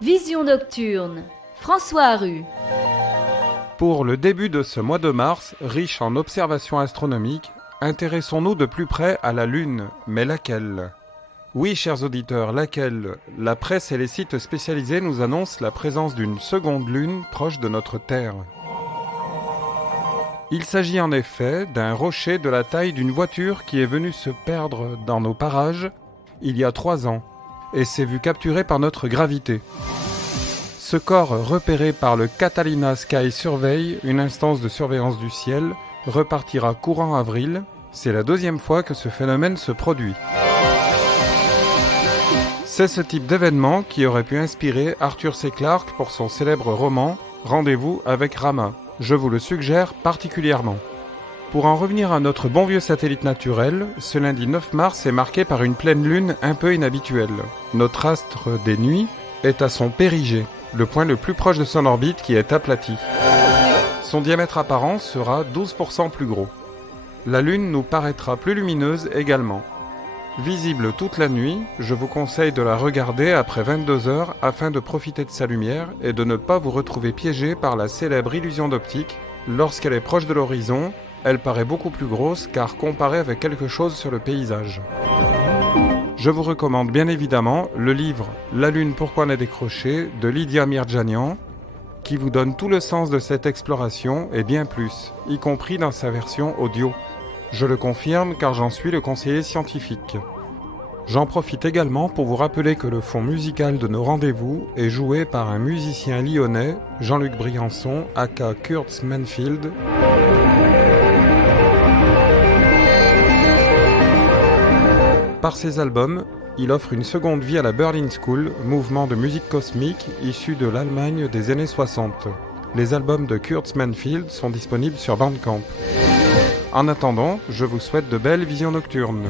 Vision nocturne, François Harru. Pour le début de ce mois de mars, riche en observations astronomiques, intéressons-nous de plus près à la Lune. Mais laquelle ? Oui, chers auditeurs, laquelle ? La presse et les sites spécialisés nous annoncent la présence d'une seconde Lune proche de notre Terre. Il s'agit en effet d'un rocher de la taille d'une voiture qui est venu se perdre dans nos parages il y a 3 ans et s'est vu capturé par notre gravité. Ce corps repéré par le Catalina Sky Survey, une instance de surveillance du ciel, repartira courant avril. C'est la 2e fois que ce phénomène se produit. C'est ce type d'événement qui aurait pu inspirer Arthur C. Clarke pour son célèbre roman « Rendez-vous avec Rama ». Je vous le suggère particulièrement. Pour en revenir à notre bon vieux satellite naturel, ce lundi 9 mars est marqué par une pleine lune un peu inhabituelle. Notre astre des nuits est à son périgée, le point le plus proche de son orbite qui est aplati. Son diamètre apparent sera 12% plus gros. La lune nous paraîtra plus lumineuse également. Visible toute la nuit, je vous conseille de la regarder après 22 heures afin de profiter de sa lumière et de ne pas vous retrouver piégé par la célèbre illusion d'optique. Lorsqu'elle est proche de l'horizon, elle paraît beaucoup plus grosse car comparée avec quelque chose sur le paysage. Je vous recommande bien évidemment le livre « La Lune, pourquoi on a décroché » de Lydia Mirjanian, qui vous donne tout le sens de cette exploration et bien plus, y compris dans sa version audio. Je le confirme car j'en suis le conseiller scientifique. J'en profite également pour vous rappeler que le fond musical de nos rendez-vous est joué par un musicien lyonnais, Jean-Luc Briançon, aka Kurtz Manfield. Par ses albums, il offre une seconde vie à la Berlin School, mouvement de musique cosmique issu de l'Allemagne des années 60. Les albums de Kurtz Manfield sont disponibles sur Bandcamp. En attendant, je vous souhaite de belles visions nocturnes.